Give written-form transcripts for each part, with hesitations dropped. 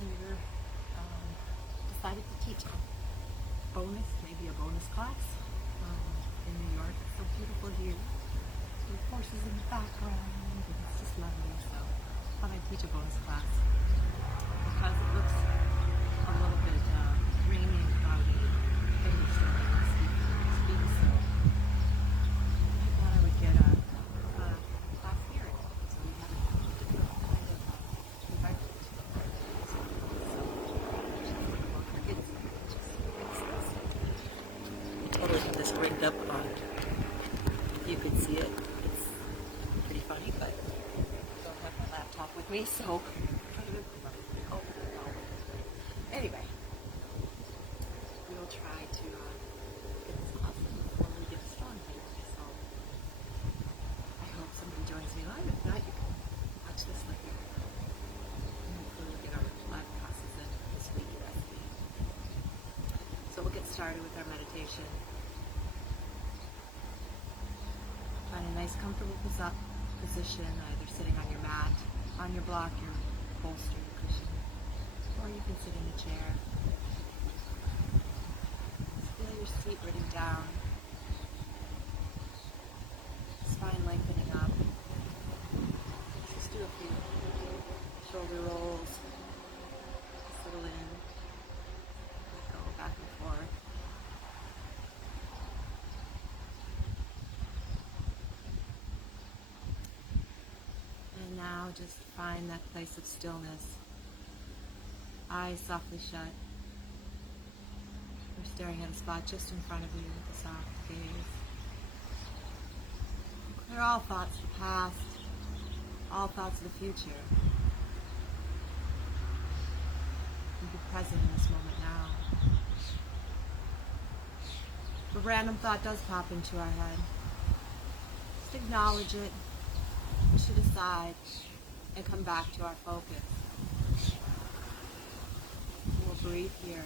here decided to teach maybe a bonus class in New York. It's so beautiful here. With horses in the background, and it's just lovely. So I thought I'd teach a bonus class because it looks a little bit rainy and cloudy, thunderstormy this week. So I thought I would get a class here. So we have a different kind of environment. I totally have this rigged up on. If you could see it, it's pretty funny, but I don't have my laptop with me, so oh, no. Anyway, we'll try to get this class before we get started. So I hope somebody joins me live. If not, you can watch this later. And hopefully we'll get our live classes in this week. So we'll get started with our meditation. Find a nice comfortable position, either sitting on your mat, on your block, your bolster, your cushion, or you can sit in a chair. Just feel your seat rooting down, spine lengthening up. Just do a few shoulder rolls, settle in, go back and forth. And now just find that place of stillness. Eyes softly shut. You're staring at a spot just in front of you with a soft gaze. Clear all thoughts of the past, all thoughts of the future. And be present in this moment now. If a random thought does pop into our head, just acknowledge it, push it aside, and come back to our focus. We'll breathe here.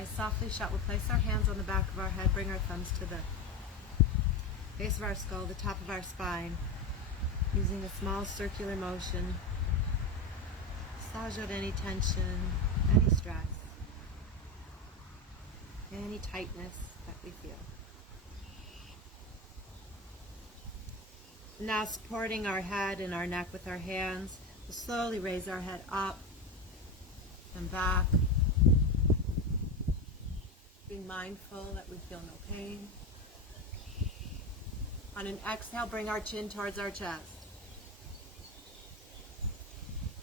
eyes softly shut, we'll place our hands on the back of our head, bring our thumbs to the base of our skull, the top of our spine, using a small circular motion. Massage out any tension, any stress, any tightness that we feel. Now supporting our head and our neck with our hands, we'll slowly raise our head up and back, being mindful that we feel no pain. On an exhale, bring our chin towards our chest.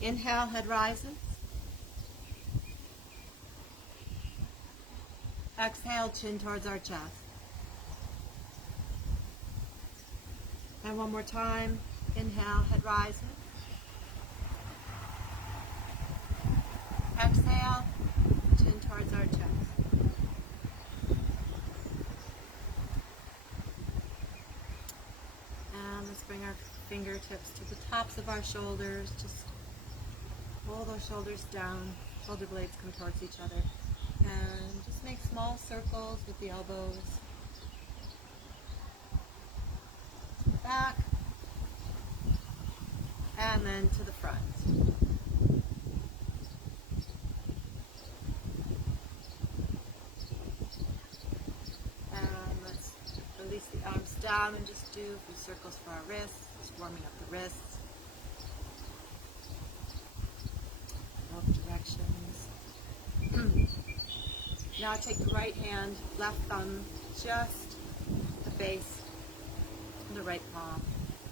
Inhale, head rises. Exhale, chin towards our chest. And one more time. Inhale, head rises. Exhale, chin towards our chest. And let's bring our fingertips to the tops of our shoulders. Just pull those shoulders down. Shoulder blades come towards each other. And just make small circles with the elbows. Back. And then to the front. And let's release the arms down and just do a few circles for our wrists, just warming up the wrists. Both directions. Now take the right hand, left thumb, just the base of the right palm.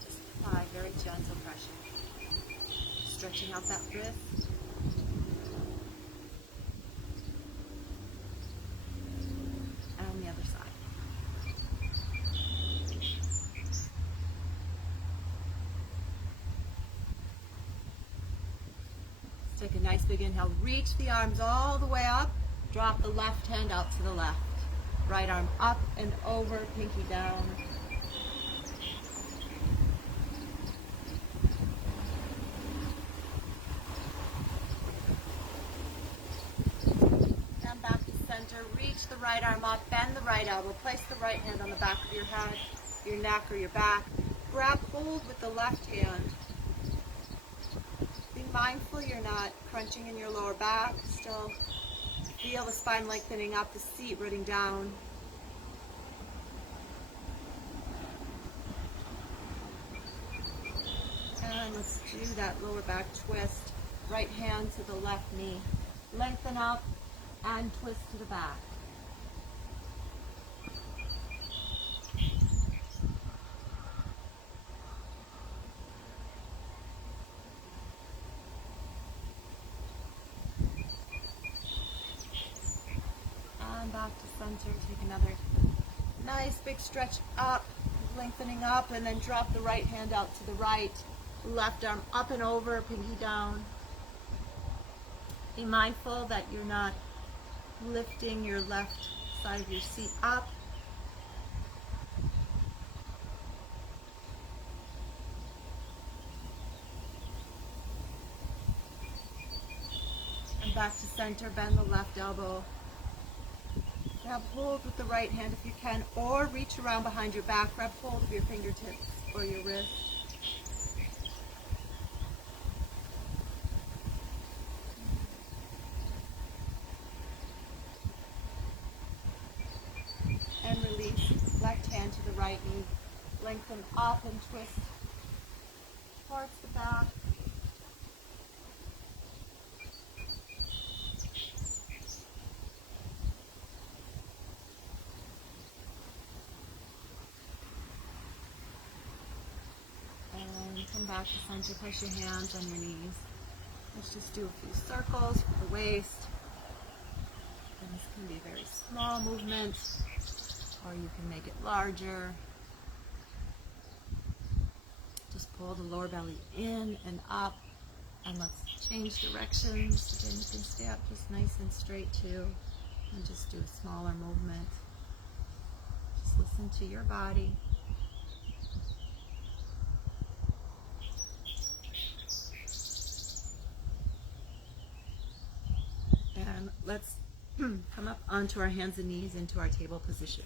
Just apply very gentle pressure. Stretching out that wrist. And on the other side. Let's take a nice big inhale. Reach the arms all the way up. Drop the left hand out to the left. Right arm up and over, pinky down. And back to center. Reach the right arm up, bend the right elbow. Place the right hand on the back of your head, your neck, or your back. Grab hold with the left hand. Be mindful you're not crunching in your lower back. Still feel the spine lengthening up, the seat rooting down. And let's do that lower back twist. Right hand to the left knee. Lengthen up and twist to the back. Back to center, take another nice big stretch up, lengthening up, and then drop the right hand out to the right, left arm up and over, pinky down. Be mindful that you're not lifting your left side of your seat up. And back to center, bend the left elbow. Grab hold with the right hand if you can, or reach around behind your back. Grab hold of your fingertips or your wrist. And release. Left hand to the right knee. Lengthen up and twist towards the back. Come back to center, place your hands on your knees. Let's just do a few circles for the waist. And this can be a very small movement, or you can make it larger. Just pull the lower belly in and up, and let's change directions. Again, you can stay up just nice and straight too, and just do a smaller movement. Just listen to your body. Let's come up onto our hands and knees into our table position.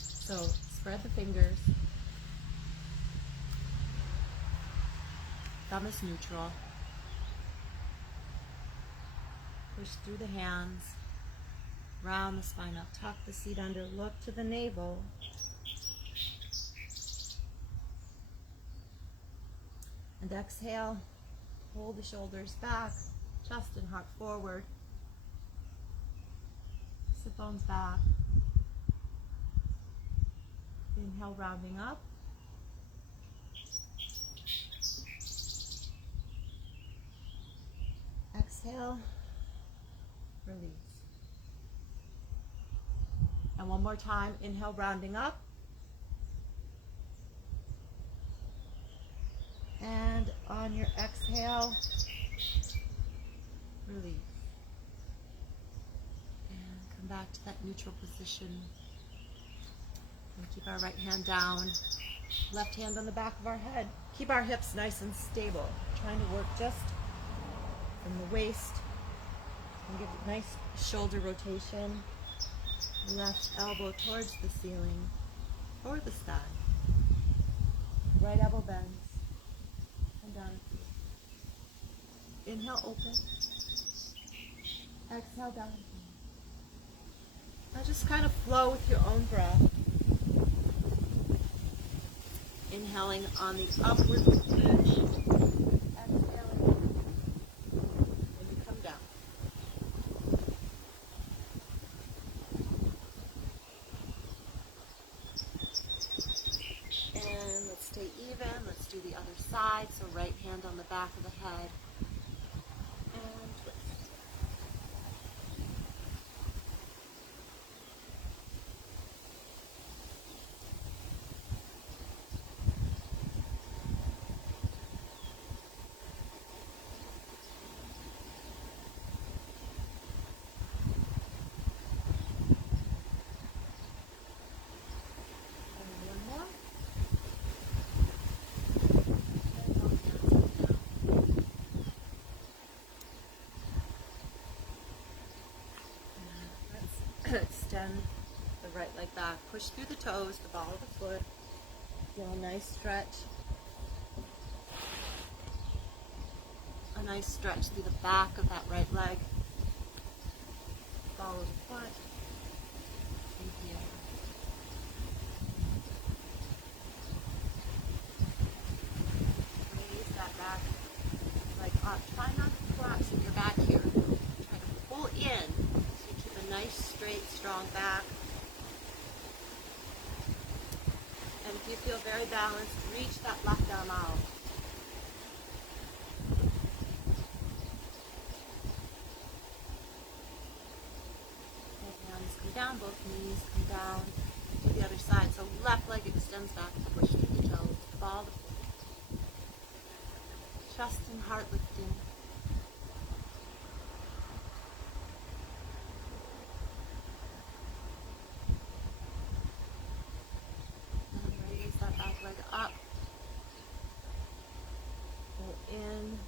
So spread the fingers. Thumb is neutral. Push through the hands. Round the spine up. Tuck the seat under. Look to the navel. And exhale. Hold the shoulders back. Chest and heart forward. Sit bones back. Inhale, rounding up. Exhale, release. And one more time, inhale, rounding up. And on your exhale, release. And come back to that neutral position. And keep our right hand down, left hand on the back of our head. Keep our hips nice and stable. Trying to work just from the waist and give a nice shoulder rotation. Left elbow towards the ceiling or the sky. Right elbow bends. Come down. Inhale, open. Exhale, down. Now just kind of flow with your own breath. Inhaling on the upward switch. Exhaling. And you come down. And let's stay even. Let's do the other side. So right hand on the back of the head. And twist. Extend the right leg back. Push through the toes, the ball of the foot. Feel a nice stretch. A nice stretch through the back of that right leg. Ball of the foot. And here. Raise that back leg up. Try not to collapse in your back here. Try to pull in. Nice, straight, strong back. And if you feel very balanced, reach that left arm out. Both hands come down, both knees come down to the other side. So left leg extends back, push through the toes, ball the foot. Chest and heart lifting. Up, pull in,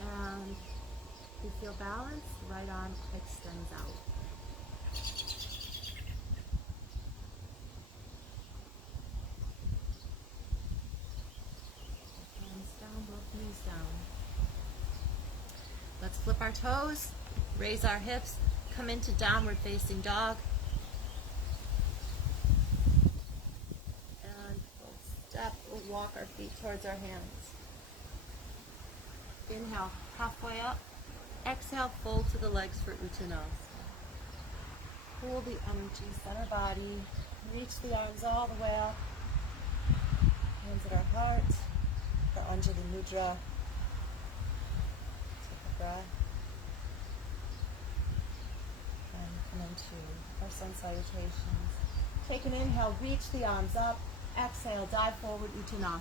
and if you feel balanced, right arm extends out. Hands down, both knees down. Let's flip our toes, raise our hips, come into downward facing dog. Step, we'll walk our feet towards our hands. Inhale, halfway up. Exhale, fold to the legs for Uttanasana. Pull the energy, center body. Reach the arms all the way up. Hands at our heart. For Anjali Mudra. Take a breath. And come into our sun salutations. Take an inhale, reach the arms up. Exhale, dive forward, Uttanasana.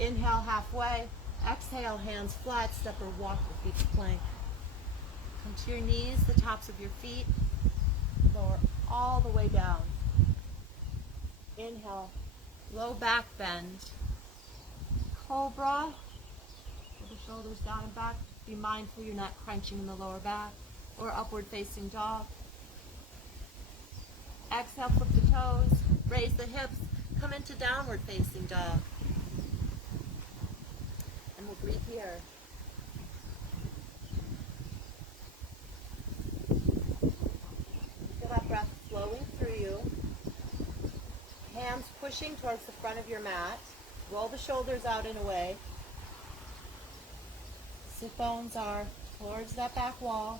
Inhale, halfway. Exhale, hands flat, step or walk your feet to plank. Come to your knees, the tops of your feet. Lower all the way down. Inhale, low back bend. Cobra. Pull the shoulders down and back. Be mindful you're not crunching in the lower back. Or upward facing dog. Exhale, flip the toes, raise the hips, come into downward facing dog. And we'll breathe here. Feel that breath flowing through you. Hands pushing towards the front of your mat. Roll the shoulders out and away. Sit bones are towards that back wall.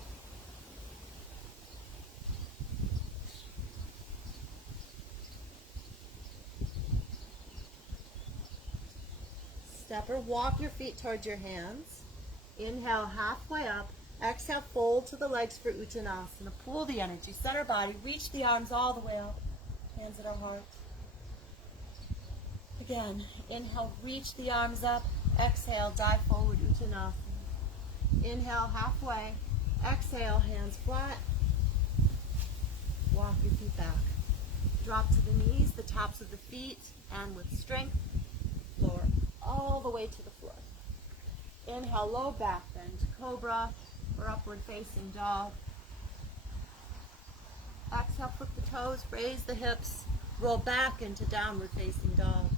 Step or walk your feet towards your hands. Inhale, halfway up. Exhale, fold to the legs for Uttanasana. Pull the energy, center body, reach the arms all the way up. Hands at our heart. Again, inhale, reach the arms up. Exhale, dive forward, Uttanasana. Inhale, halfway. Exhale, hands flat. Walk your feet back. Drop to the knees, the tops of the feet, and with strength, lower all the way to the floor. Inhale, low back bend, cobra or upward facing dog. Exhale, flip the toes, raise the hips, roll back into downward facing dog.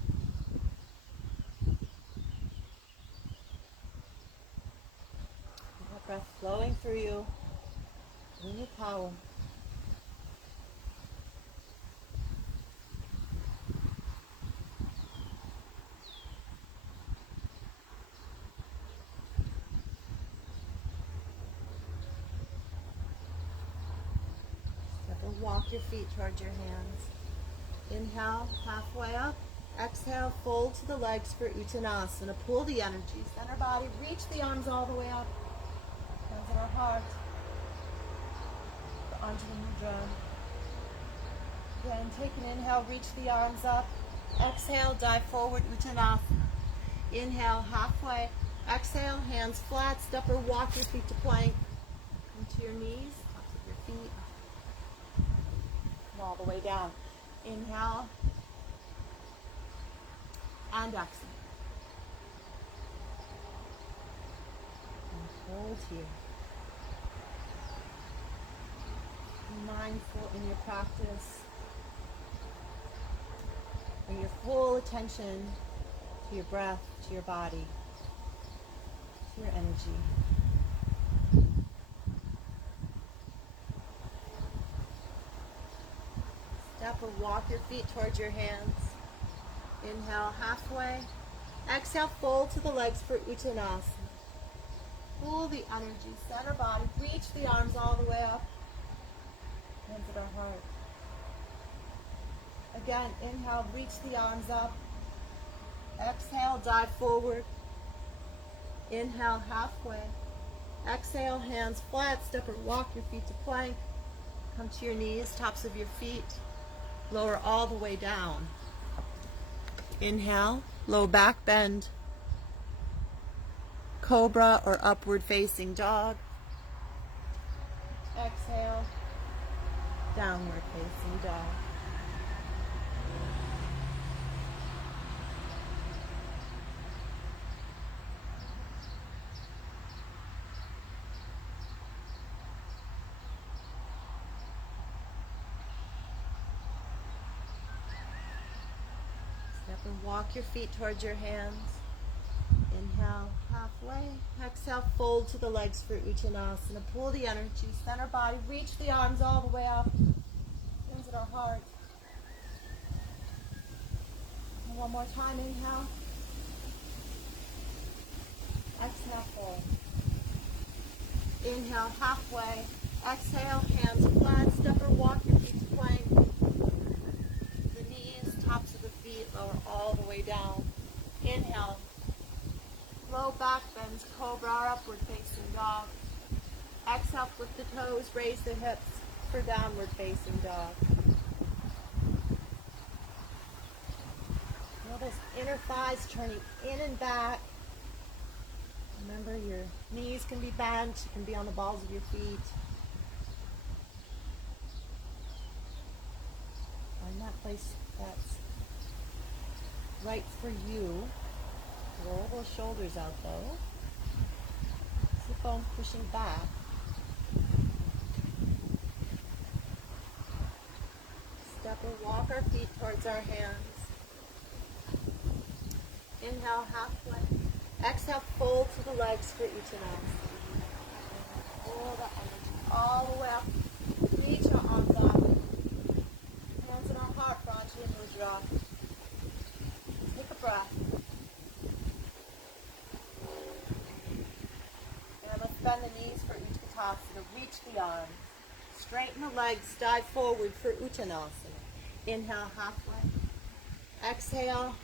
Feel that breath flowing through you. In your power. Walk your feet towards your hands. Inhale, halfway up. Exhale, fold to the legs for Uttanasana. Pull the energy, center body, reach the arms all the way up. Hands at our heart. Onto the mudra. Again, take an inhale, reach the arms up. Exhale, dive forward, Uttanasana. Inhale, halfway. Exhale, hands flat, step or walk your feet to plank. Come to your knees, tops of your feet. All the way down. Inhale and exhale. And hold here. Be mindful in your practice. Bring your full attention to your breath, to your body, to your energy. Step or walk your feet towards your hands. Inhale, halfway. Exhale, fold to the legs for Uttanasana. Pull the energy, center body, reach the arms all the way up. Hands at our heart. Again, inhale, reach the arms up. Exhale, dive forward. Inhale, halfway. Exhale, hands flat, step or walk your feet to plank. Come to your knees, tops of your feet. Lower all the way down. Inhale, low back bend. Cobra or upward facing dog. Exhale, downward facing dog. And walk your feet towards your hands. Inhale, halfway. Exhale, fold to the legs for Uttanasana. Pull the energy, center body, reach the arms all the way up. Hands at our heart. And one more time, inhale. Exhale, fold. Inhale, halfway. Exhale, hands flat, step or walk your feet to plank. Tops of the feet, lower all the way down. Inhale. Low back bends, cobra or upward facing dog. Exhale, flip the toes, raise the hips for downward facing dog. Feel those inner thighs turning in and back. Remember, your knees can be bent, you can be on the balls of your feet. Find that place that's right for you. Roll those shoulders out though. Sit bone pushing back. Step or walk our feet towards our hands. Inhale, halfway. Exhale, fold to the legs for Uttanasana. Pull the energy all the way up. Reach our arms up. Hands in our heart for Anjali Mudra. Take a breath. And let's bend the knees for Utkatasana. Reach the arms. Straighten the legs. Dive forward for Uttanasana. Inhale, halfway. Exhale.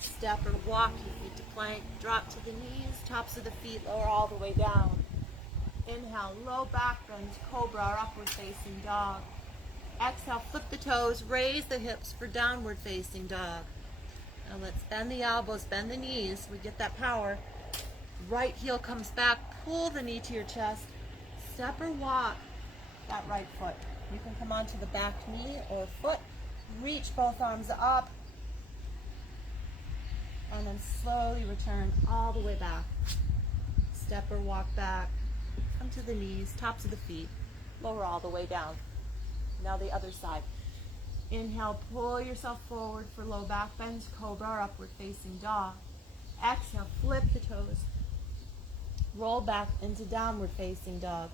Step or walk your feet to plank. Drop to the knees. Tops of the feet lower all the way down. Inhale, low back bend, cobra or upward facing dog. Exhale, flip the toes, raise the hips for downward facing dog. Now let's bend the elbows, bend the knees. We get that power. Right heel comes back, pull the knee to your chest. Step or walk that right foot. You can come onto the back knee or foot. Reach both arms up. And then slowly return all the way back. Step or walk back. Come to the knees, tops of the feet. Lower all the way down. Now the other side. Inhale, pull yourself forward for low back bend, cobra or upward facing dog. Exhale, flip the toes. Roll back into downward facing dog.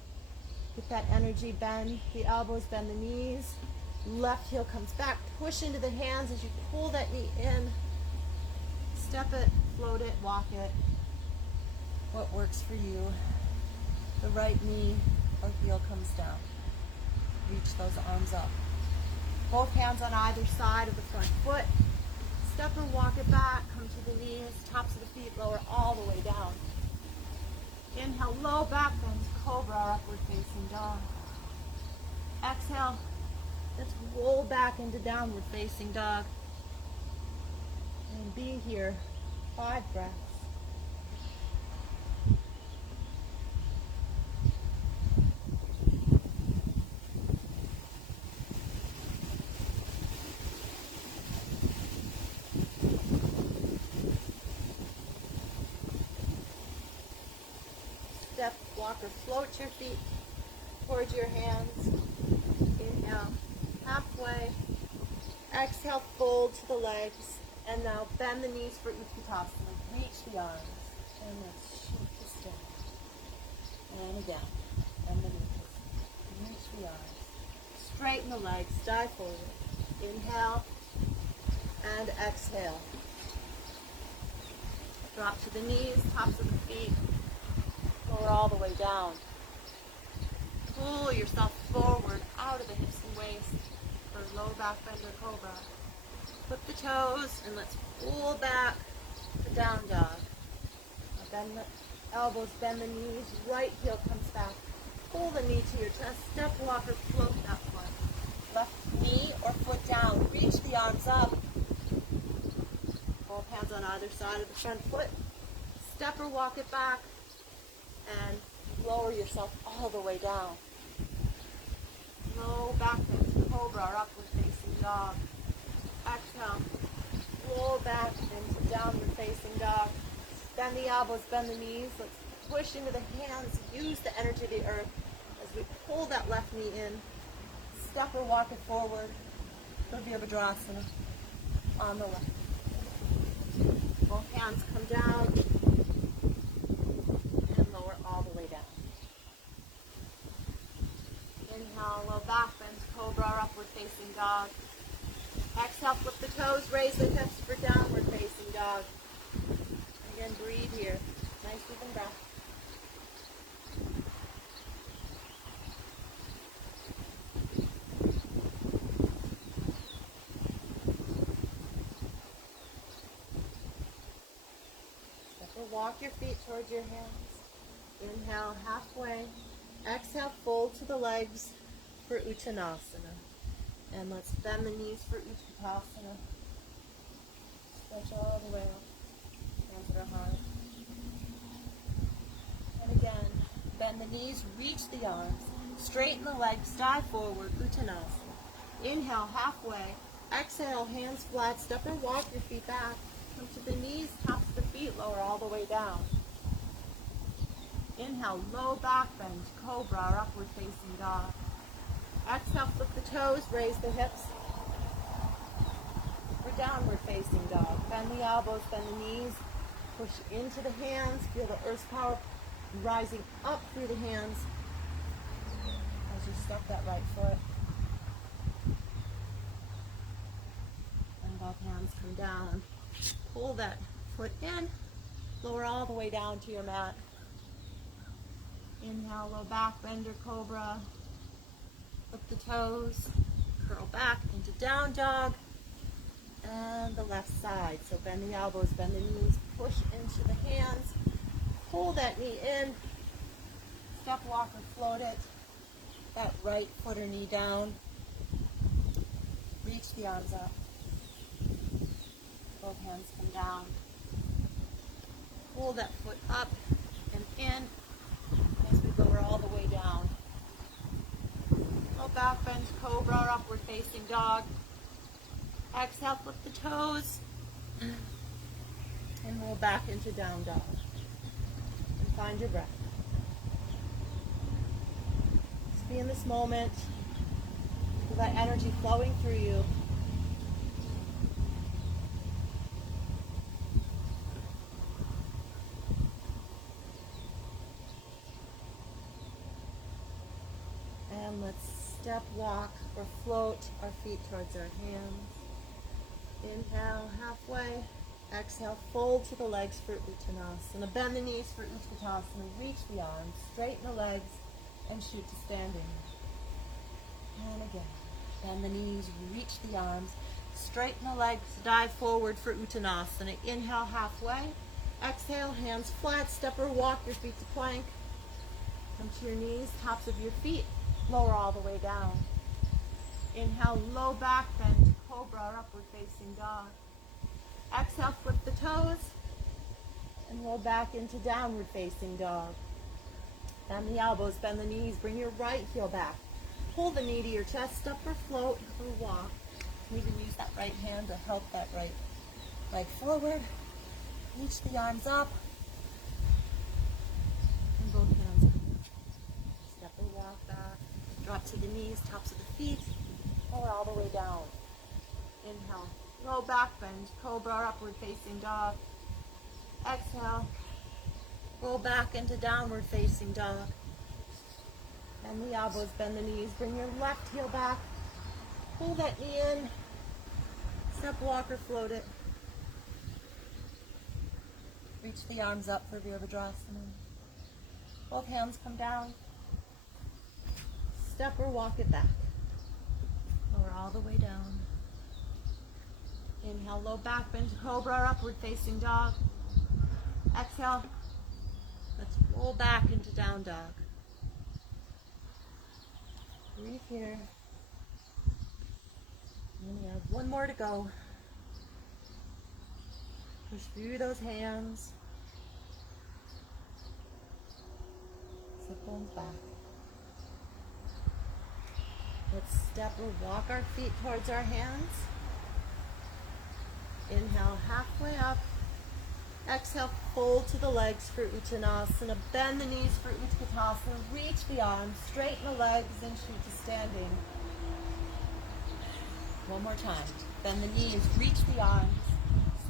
Get that energy, bend the elbows, bend the knees. Left heel comes back. Push into the hands as you pull that knee in. Step it, float it, walk it. What works for you? The right knee or heel comes down. Reach those arms up. Both hands on either side of the front foot. Step or walk it back. Come to the knees, tops of the feet lower all the way down. Inhale, low back bend, cobra or upward facing dog. Exhale, let's roll back into downward facing dog. And be here, 5 breaths. Step, walk, or float your feet towards your hands. Inhale, halfway. Exhale, fold to the legs. And now bend the knees for Utkatasana. Reach the arms. And let's shoot this down. And again. Bend the knees. Reach the arms. Straighten the legs. Dive forward. Inhale. And exhale. Drop to the knees, tops of the feet. Lower all the way down. Pull yourself forward out of the hips and waist for low back bend or cobra. Flip the toes and let's pull back to down dog. Now bend the elbows, bend the knees, right heel comes back. Pull the knee to your chest, step, walk, or float that foot. Left knee or foot down, reach the arms up. Both hands on either side of the front foot. Step or walk it back and lower yourself all the way down. Low back bend, cobra or upward facing dog. Exhale, roll back into downward facing dog. Bend the elbows, bend the knees. Let's push into the hands. Use the energy of the earth as we pull that left knee in. Step or walk it forward for Virabhadrasana on the left. Both hands come down and lower all the way down. Inhale, low back bend, cobra or upward facing dog. Exhale, flip the toes, raise the hips for downward facing dog. Again, breathe here. Nice even breath. Step or walk your feet towards your hands. Inhale, halfway. Exhale, fold to the legs for Uttanasana. And let's bend the knees for Utkatasana. Stretch all the way up. Hands at our heart. And again, bend the knees, reach the arms. Straighten the legs, dive forward, Uttanasana. Inhale, halfway. Exhale, hands flat. Step or walk your feet back. Come to the knees, tops of the feet, lower all the way down. Inhale, low back bend, cobra or upward facing dog. Exhale, flip the toes, raise the hips for downward facing dog. Bend the elbows, bend the knees, push into the hands, feel the earth's power rising up through the hands as you step that right foot. And both hands come down. Pull that foot in, lower all the way down to your mat. Inhale, low back bender, cobra. Flip the toes, curl back into down dog. And the left side. So bend the elbows, bend the knees, push into the hands. Pull that knee in. Step, walk, or float it. That right foot or knee down. Reach the arms up. Both hands come down. Pull that foot up and in as we lower all the way down. Low back bend, cobra or upward facing dog. Exhale, flip the toes. And roll back into down dog. And find your breath. Just be in this moment. Feel that energy flowing through you. And let's step, walk, or float our feet towards our hands. Inhale, halfway. Exhale, fold to the legs for Uttanasana. Bend the knees for Utkatasana. Reach the arms, straighten the legs, and shoot to standing. And again, bend the knees, reach the arms, straighten the legs, dive forward for Uttanasana. Inhale, halfway. Exhale, hands flat, step or walk your feet to plank. Come to your knees, tops of your feet, lower all the way down. Inhale, low back bend, cobra or upward facing dog. Exhale, flip the toes and roll back into downward facing dog. Bend the elbows, bend the knees, bring your right heel back. Pull the knee to your chest, step or float or walk. You can even use that right hand to help that right leg forward. Reach the arms up and both hands up. Step or walk back. Drop to the knees, tops of the feet, lower all the way down. Inhale, low back bend, cobra or upward facing dog. Exhale, roll back into downward facing dog. Bend the elbows, bend the knees, bring your left heel back. Pull that knee in, step, walk, or float it. Reach the arms up for Virabhadrasana. Both hands come down. Step or walk it back. Lower all the way down. Inhale, low back bend, cobra or upward facing dog. Exhale, let's roll back into down dog. Breathe here. And we have one more to go. Push through those hands. Sit bones back. Let's step or walk our feet towards our hands. Inhale, halfway up. Exhale, fold to the legs for Uttanasana. Bend the knees for Utkatasana. Reach the arms, straighten the legs, and shoot to standing. One more time. Bend the knees, reach the arms,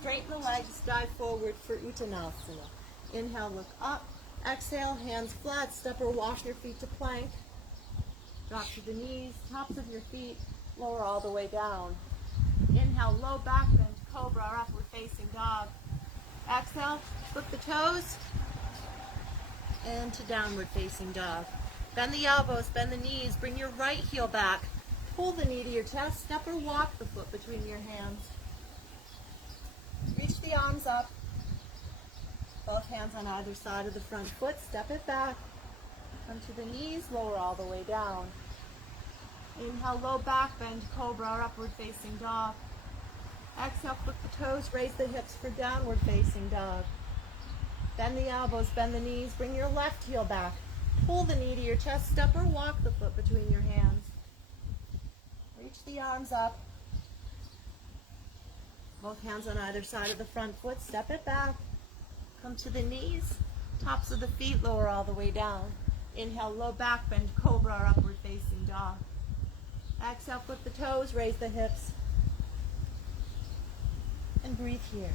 straighten the legs, dive forward for Uttanasana. Inhale, look up. Exhale, hands flat, step or walk your feet to plank. Drop to the knees, tops of your feet, lower all the way down. Inhale, low back bend, cobra or upward facing dog. Exhale, flip the toes and to downward facing dog. Bend the elbows, bend the knees, bring your right heel back. Pull the knee to your chest, step or walk the foot between your hands. Reach the arms up. Both hands on either side of the front foot, step it back. Come to the knees, lower all the way down. Inhale, low back bend, cobra or upward facing dog. Exhale, flip the toes, raise the hips for downward facing dog. Bend the elbows, bend the knees, bring your left heel back. Pull the knee to your chest, step or walk the foot between your hands. Reach the arms up. Both hands on either side of the front foot, step it back. Come to the knees, Tops of the feet lower all the way down. Inhale, low back bend, cobra or upward facing dog. Exhale, flip the toes, raise the hips. And breathe here.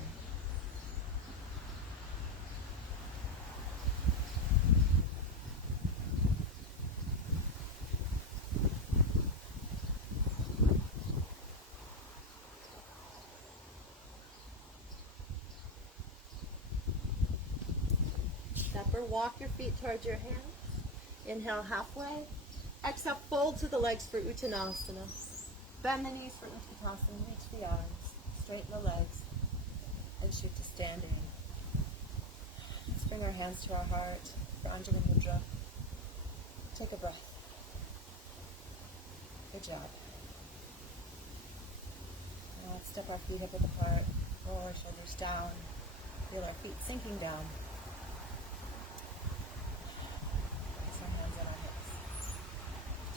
Step or walk your feet towards your hands. Inhale halfway. Exhale, fold to the legs for Uttanasana. Bend the knees for Uttanasana. Reach the arms. Straighten the legs. And shoot to standing. Let's bring our hands to our heart for Anjali Mudra. Take a breath. Good job. Now let's step our feet hip width apart. Roll our shoulders down. Feel our feet sinking down. Place our hands on our hips.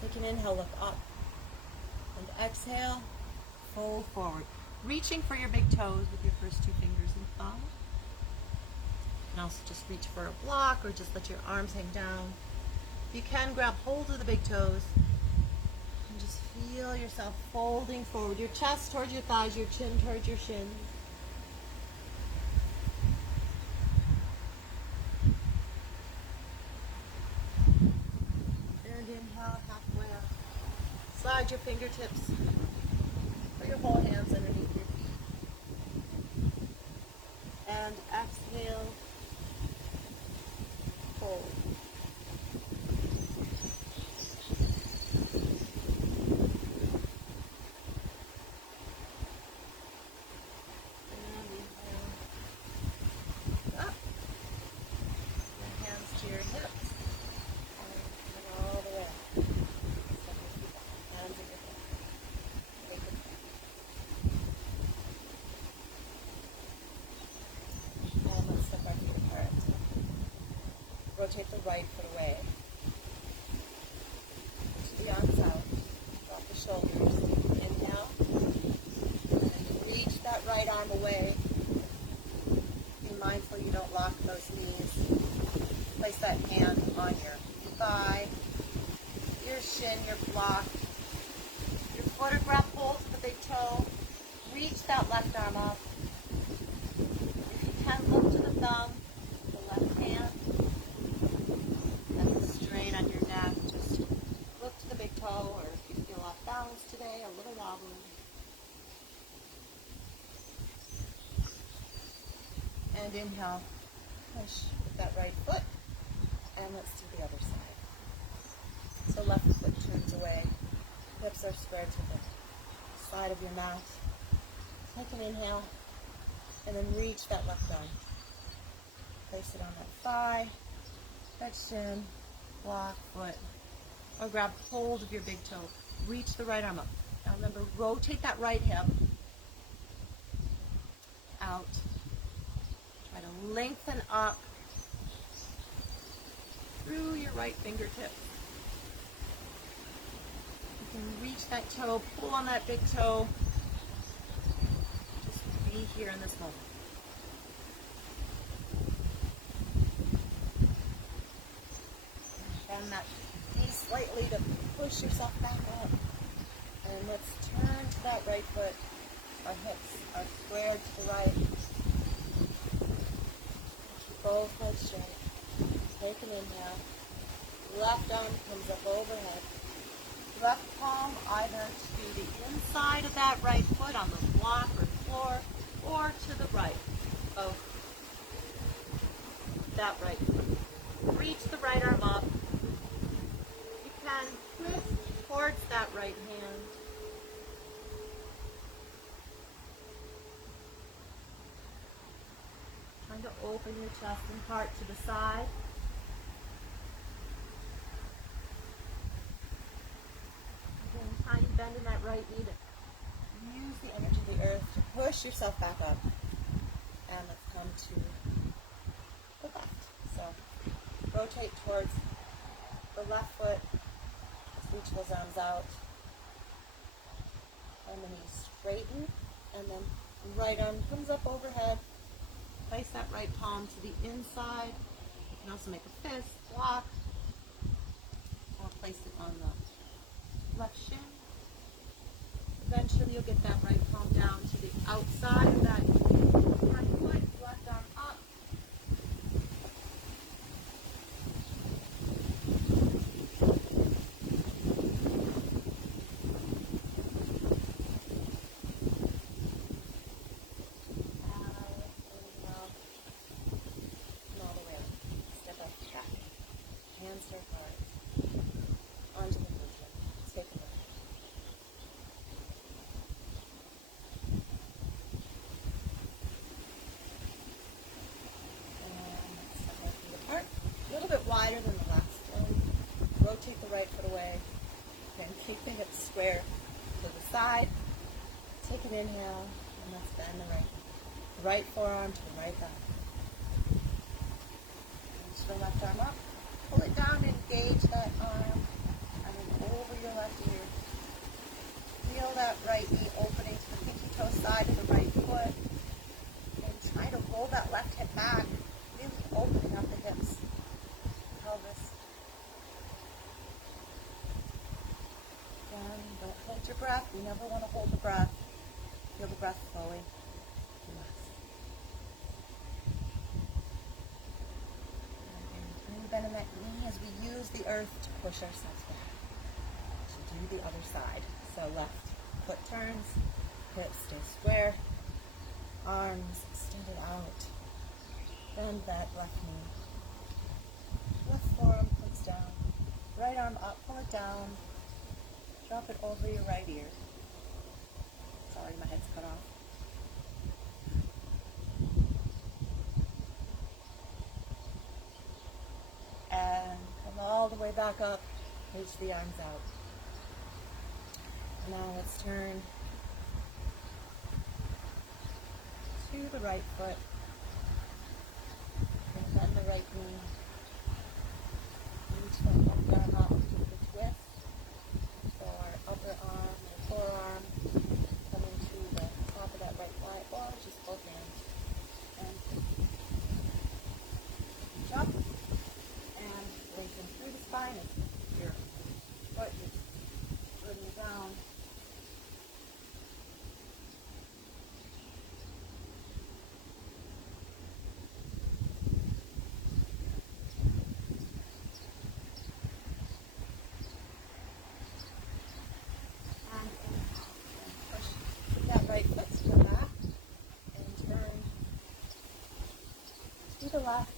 Take an inhale, look up. And exhale, fold forward. Reaching for your big toes with your first two fingers and thumb. And also just reach for a block or just let your arms hang down. You can grab hold of the big toes and just feel yourself folding forward. Your chest towards your thighs, your chin towards your shins. And inhale, halfway up. Slide your fingertips or your whole hands underneath your feet. And exhale, fold. And inhale, up. Your hands to your hips. And all the way up. Step your feet back. Hands at your hips. Take a breath. And let's step our feet apart. Rotate the right foot away. Reach the arms out. Drop the shoulders. Inhale. And reach that right arm away. Be mindful you don't lock those knees. Place that hand on your thigh, your shin, your block. Your foot or grab hold of the big toe. Reach that left arm up. If you can, look to the thumb, the left hand. That's a strain on your neck. Just look to the big toe, or if you feel off balance today, a little wobbly. And inhale, push with that right foot. And let's do the other side. So left foot turns away. Hips are squared to the side of your mat. Take an inhale, and then reach that left arm. Place it on that thigh, that shin, block, foot, or grab hold of your big toe. Reach the right arm up. Now remember, rotate that right hip out. Try to lengthen up through your right fingertip. You can reach that toe, pull on that big toe. Just be here in this moment. Bend that knee slightly to push yourself back up. And let's turn to that right foot. Our hips are squared to the right. Keep both legs straight. Take an inhale. Left arm comes up overhead. Left palm either to the inside of that right foot on the block or floor, or to the right of that right foot. Reach the right arm up. You can twist towards that right hand. Trying to open your chest and heart to the side. Again, tiny bend in that right knee to use the energy of the earth to push yourself back up. And let's come to the left. So rotate towards the left foot. Just reach those arms out. And the knees straighten. And then right arm comes up overhead. Place that right palm to the inside You can also make a fist, block, or place it on the left shin. Eventually you'll get that right palm down to the outside of that front foot, left arm up. All the way up. Step up, back. Hands to heart. Onto the movement. Take a breath. And step our feet apart. A little bit wider than the last one. Rotate the right foot away. And keep the hips square to the side. Take an inhale, and let's bend the right forearm to the right thigh. Reach the left arm up. Pull it down, engage that arm, and then over your left ear. Feel that right knee opening to the pinky toe side of the right foot. And try to roll that left hip back, really opening up the hips, pelvis. Again, don't hold your breath. You never want to hold the breath. Feel the breath flowing. Relax. And bend in that knee as we use the earth to push ourselves back. To do the other side. So left foot turns, hips stay square, arms extended out. Bend that left knee. Left forearm comes down. Right arm up, pull it down. Drop it over your right ear. Sorry, my head's cut off. And come all the way back up. Reach the arms out. Now let's turn to the right foot. And bend the right knee. Reach the left arm up to the twist. So our upper arm and forearm coming to the top of that right thigh, or just both hands. And jump and lengthen through the spine as your foot is splitting down. Right foot to the back and turn to the left.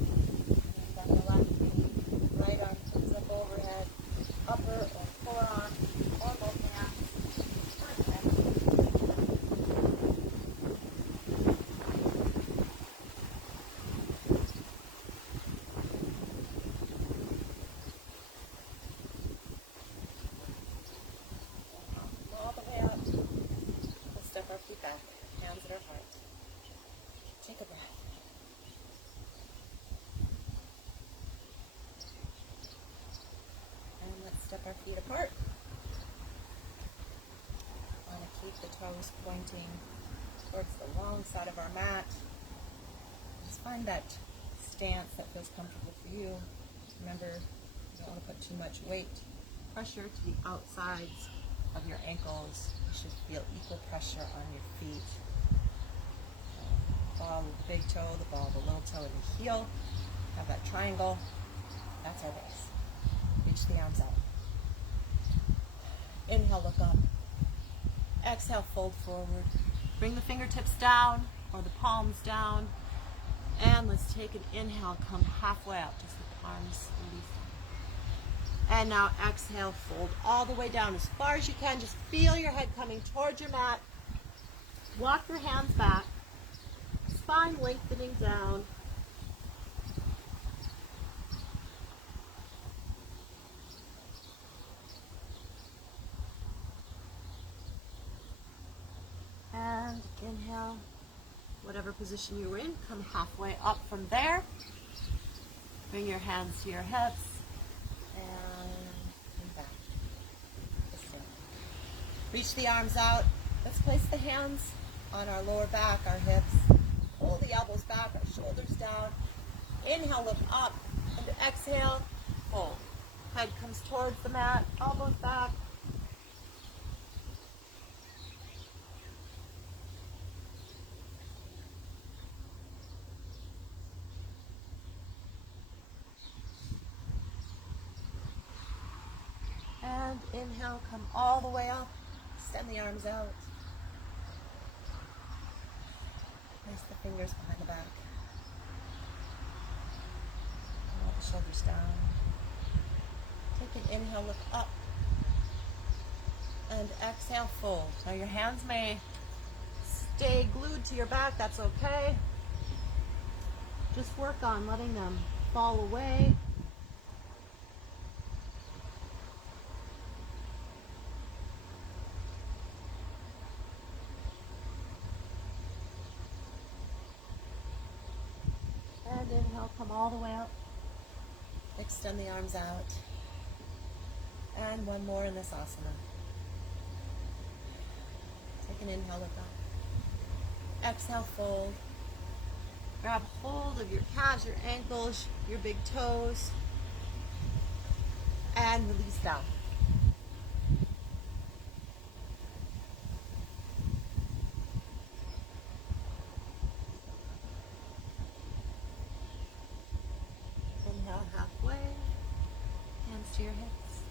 And then the left knee, right arm comes up overhead, upper or forearm or both hands. Perfect. All the way up. We'll step our feet back, hands at our heart. Take a breath. And let's step our feet apart. Want to keep the toes pointing towards the long side of our mat. Just find that stance that feels comfortable for you. Remember, you don't want to put too much weight, pressure to the outsides of your ankles. You should feel equal pressure on your feet. Ball of the big toe, the ball of the little toe, and the heel. Have that triangle. That's our base. Reach the arms out. Inhale, look up. Exhale, fold forward. Bring the fingertips down or the palms down. And let's take an inhale, come halfway up, just the arms release. And now exhale, fold all the way down as far as you can. Just feel your head coming towards your mat. Walk your hands back. Spine lengthening down. And inhale, whatever position you were in, come halfway up from there. Bring your hands to your hips. And back. Reach the arms out. Let's place the hands on our lower back, our hips. Pull the elbows back, our shoulders down. Inhale, look up. And exhale, fold. Head comes towards the mat, elbows back. And inhale, come all the way up. Extend the arms out. Place the fingers behind the back. Roll the shoulders down. Take an inhale, look up. And exhale, fold. Now your hands may stay glued to your back, that's okay. Just work on letting them fall away. And inhale, come all the way up. Extend the arms out. And one more in this asana. Take an inhale, look up. Exhale, fold. Grab hold of your calves, your ankles, your big toes. And release down. Inhale halfway. Hands to your hips.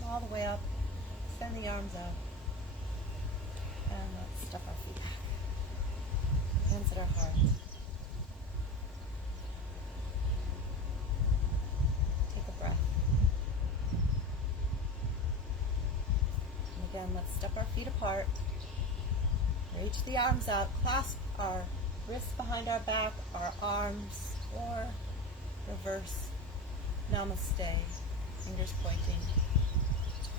Come all the way up. Extend the arms out. And let's step our feet back. Hands at our heart. Take a breath. And again, let's step our feet apart. Reach the arms out. Clasp our wrists behind our back, our arms, or reverse namaste. Fingers pointing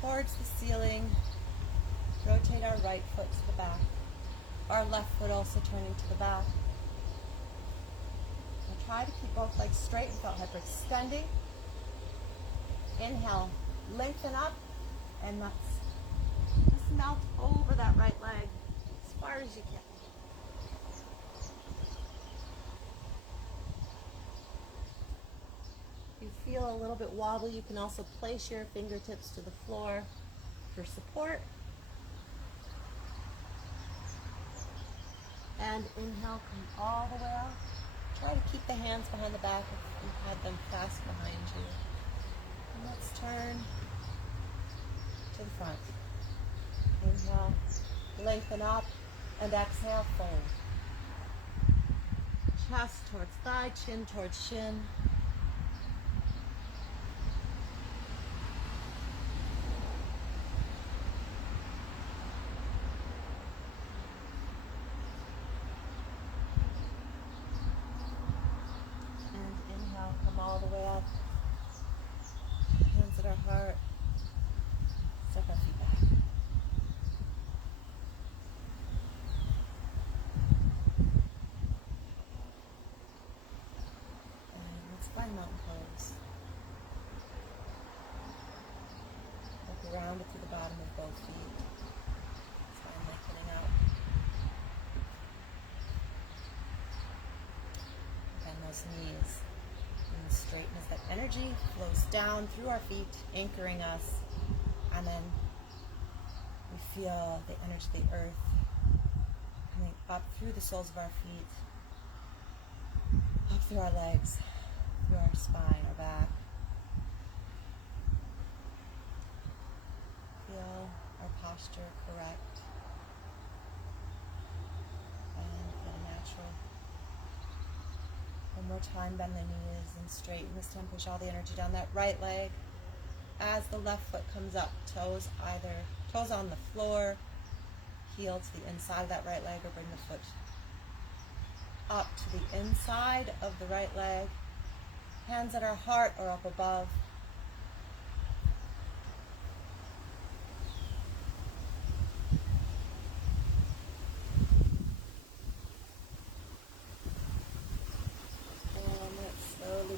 towards the ceiling. Rotate our right foot to the back. Our left foot also turning to the back. Now try to keep both legs straight without hyperextending. Inhale, lengthen up, and let's just melt over that right leg as far as you can. If you feel a little bit wobbly, you can also place your fingertips to the floor for support. And inhale, come all the way out. Try to keep the hands behind the back if you had them fast behind you. And let's turn to the front. Inhale, lengthen up, and exhale, fold. Chest towards thigh, chin towards shin. All the way up. Hands at our heart. Step our feet back. And let's find mountain pose. Look around to the bottom of both feet. Spine lengthening out. Bend those knees. And straighten as that energy flows down through our feet, anchoring us, and then we feel the energy of the earth coming up through the soles of our feet, up through our legs, through our spine, our back. Feel our posture correct and feel natural. One more time, bend the knees and straighten. This time push all the energy down that right leg as the left foot comes up. Toes on the floor, heel to the inside of that right leg, or bring the foot up to the inside of the right leg. Hands at our heart or up above.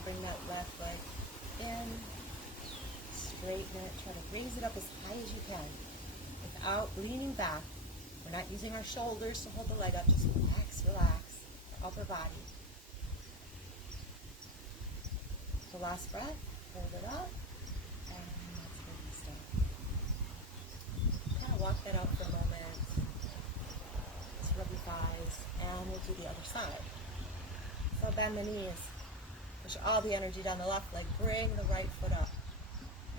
Bring that left leg in, straighten it, try to raise it up as high as you can without leaning back. We're not using our shoulders to hold the leg up, just relax, relax the upper body. the last breath. Hold it up. And that's where we start. Kind of walk that out for a moment. Just rub your thighs. And we'll do the other side. So bend the knees. Push all the energy down the left leg. Bring the right foot up.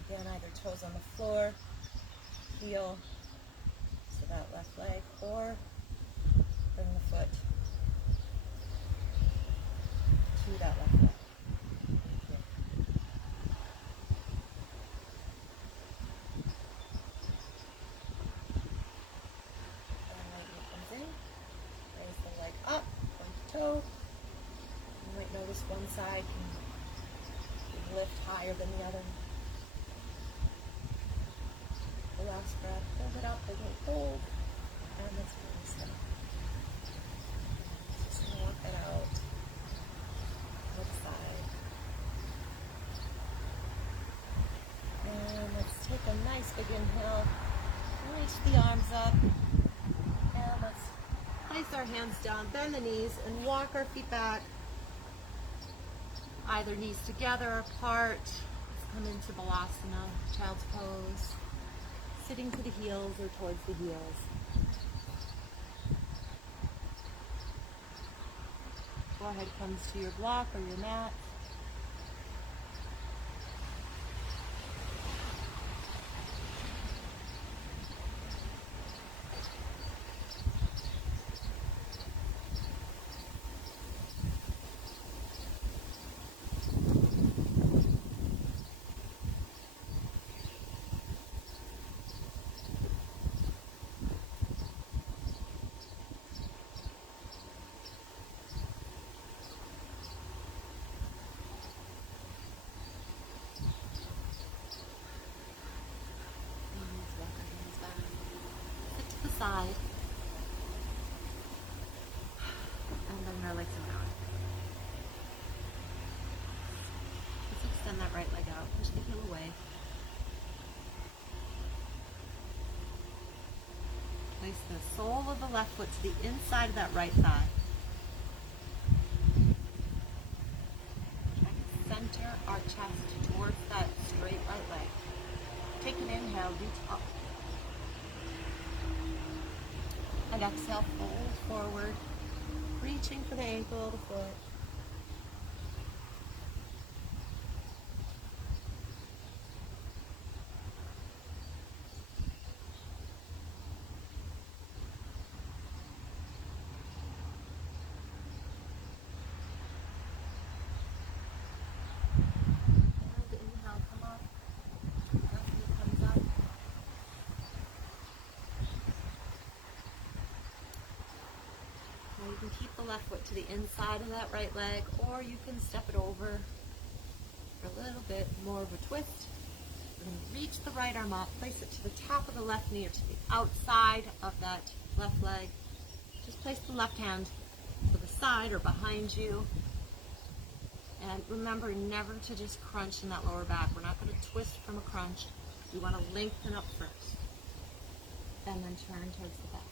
Again, either toes on the floor, heel to that left leg, or bring the foot to that left leg. And right knee comes in. Raise the leg up, point the toe. You might notice one side can lift higher than the other. The last breath, hold it up, hold, and let's release that. Just gonna walk that out. Other side. And let's take a nice big inhale. Reach the arms up. And let's place our hands down, bend the knees, and walk our feet back. Either knees together or apart. Let's come into Balasana, child's pose. Sitting to the heels or towards the heels. Forehead comes to your block or your mat. Side, and then our legs around. Let's extend that right leg out, push the heel away. Place the sole of the left foot to the inside of that right thigh. Try to center our chest towards that straight right leg. Take an inhale, reach up. And exhale, fold forward, reaching for the ankle of the foot. And inhale, come up. Left knee comes up. You can keep the left foot to the inside of that right leg, or you can step it over for a little bit more of a twist. We're going to reach the right arm up, place it to the top of the left knee or to the outside of that left leg. Just place the left hand to the side or behind you. And remember never to just crunch in that lower back. We're not going to twist from a crunch. We want to lengthen up first and then turn towards the back.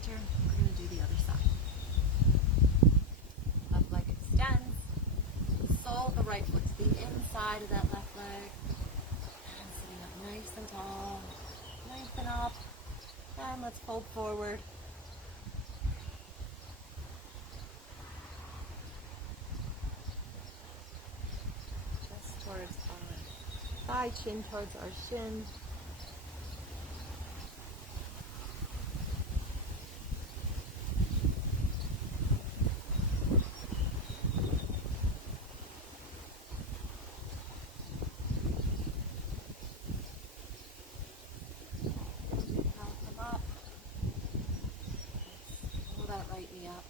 We're going to do the other side. Left leg extends. Sole the right foot to the inside of that left leg. And sitting up nice and tall. Lengthen up. And let's fold forward. Just towards our thigh, chin towards our shin. Right knee up.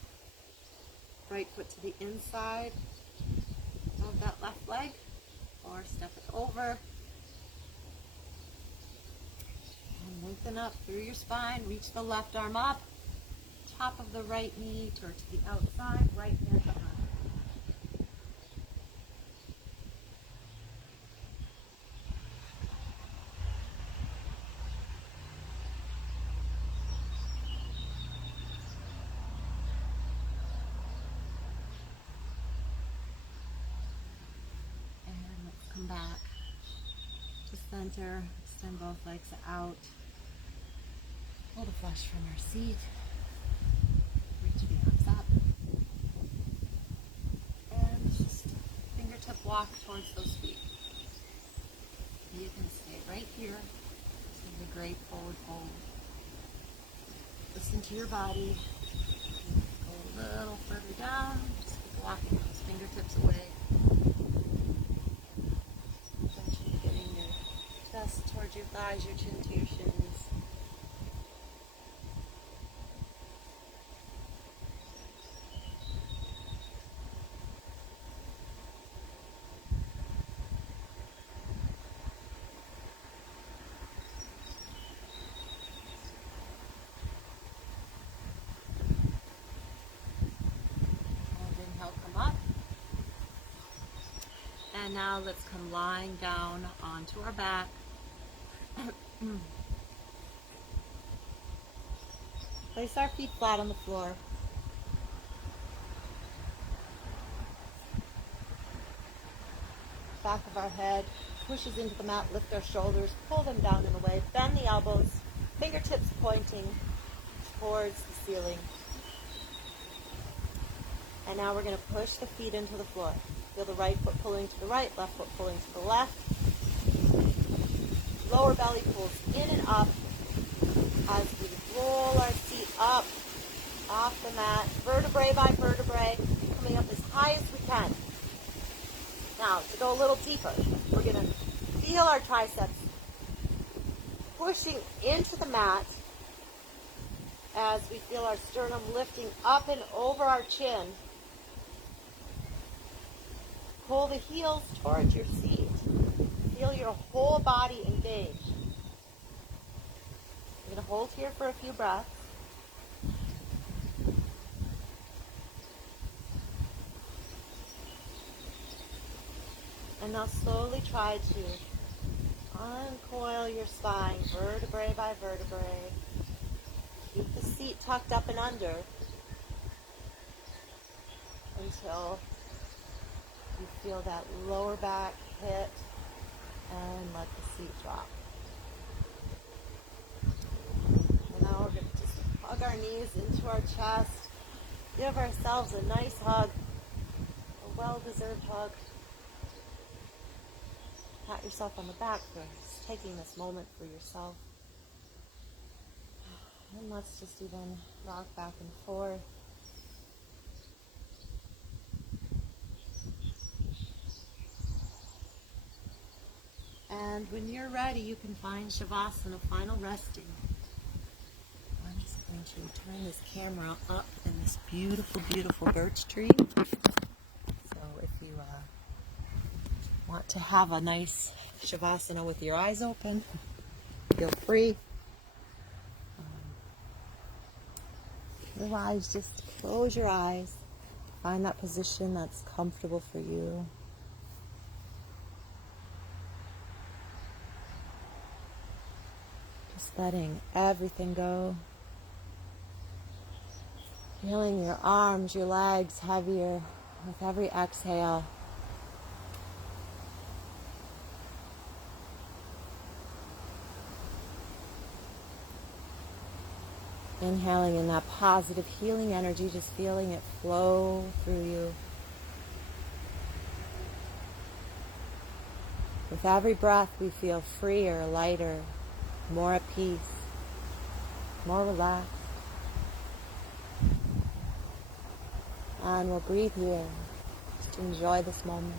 Right foot to the inside of that left leg, or step it over. And lengthen up through your spine. Reach the left arm up. Top of the right knee to the outside. Right hand behind. to center. Extend both legs out. Pull the flesh from our seat. Reach the arms up. And just fingertip walk towards those feet. You can stay right here. This is a great forward fold. Listen to your body. Go a little further down. Just keep walking those fingertips away. Eventually getting your chest towards your thighs, your chin to your shins. And now let's come lying down onto our back. Place our feet flat on the floor. Back of our head pushes into the mat, lift our shoulders, pull them down and away, bend the elbows, fingertips pointing towards the ceiling. And now we're going to push the feet into the floor. Feel the right foot pulling to the right, left foot pulling to the left. Lower belly pulls in and up as we roll our feet up off the mat, vertebrae by vertebrae, coming up as high as we can. Now, to go a little deeper, we're going to feel our triceps pushing into the mat as we feel our sternum lifting up and over our chin. Pull the heels towards your seat. Feel your whole body engaged. You're going to hold here for a few breaths. And now slowly try to uncoil your spine, vertebrae by vertebrae. Keep the seat tucked up and under until you feel that lower back hit, and let the seat drop. And now we're going to just hug our knees into our chest. Give ourselves a nice hug, a well-deserved hug. Pat yourself on the back for taking this moment for yourself. And let's just even rock back and forth. And when you're ready, you can find Shavasana, final resting. I'm just going to turn this camera up in this beautiful, beautiful birch tree. So if you want to have a nice Shavasana with your eyes open, feel free. Otherwise, just close your eyes. Find that position that's comfortable for you. Just letting everything go. Feeling your arms, your legs heavier with every exhale. Inhaling in that positive healing energy, just feeling it flow through you. With every breath, we feel freer, lighter, more at peace, more relaxed. And we'll breathe here, just to enjoy this moment.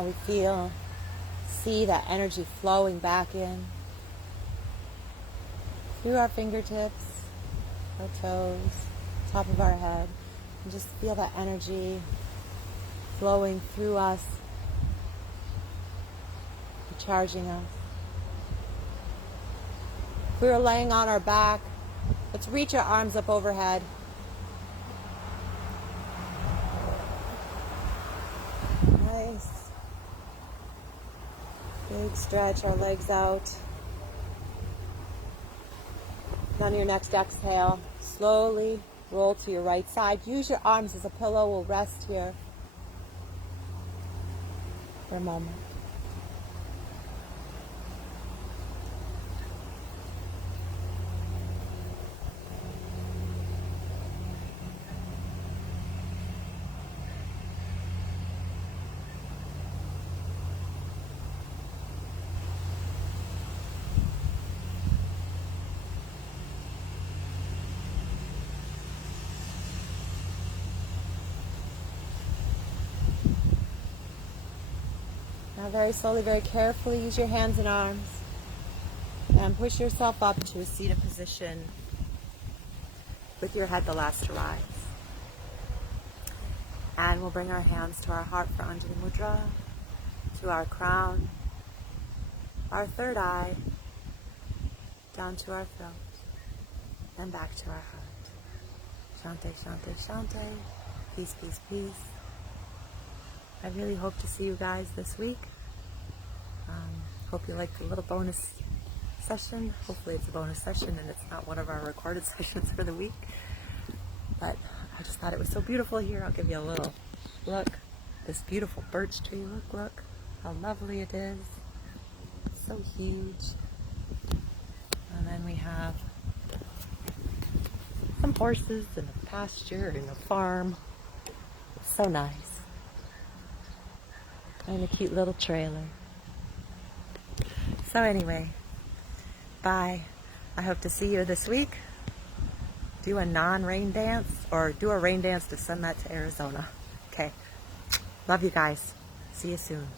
Now we see that energy flowing back in through our fingertips, our toes, top of our head, and just feel that energy flowing through us, recharging us. If we were laying on our back, let's reach our arms up overhead. Nice. Big stretch, our legs out. And on your next exhale, slowly roll to your right side. Use your arms as a pillow. We'll rest here for a moment. Now very slowly, very carefully, use your hands and arms and push yourself up to a seated position with your head the last to rise. And we'll bring our hands to our heart for Anjali Mudra, to our crown, our third eye, down to our throat, and back to our heart. Shante, shante, shante. Peace, peace, peace. I really hope to see you guys this week. Hope you liked the little bonus session. Hopefully it's a bonus session and it's not one of our recorded sessions for the week. But I just thought it was so beautiful here. I'll give you a little look. This beautiful birch tree. Look how lovely it is. It's so huge. And then we have some horses and a pasture and a farm. It's so nice. And a cute little trailer. So anyway, bye. I hope to see you this week. Do a non-rain dance or do a rain dance to send that to Arizona. Okay. Love you guys. See you soon.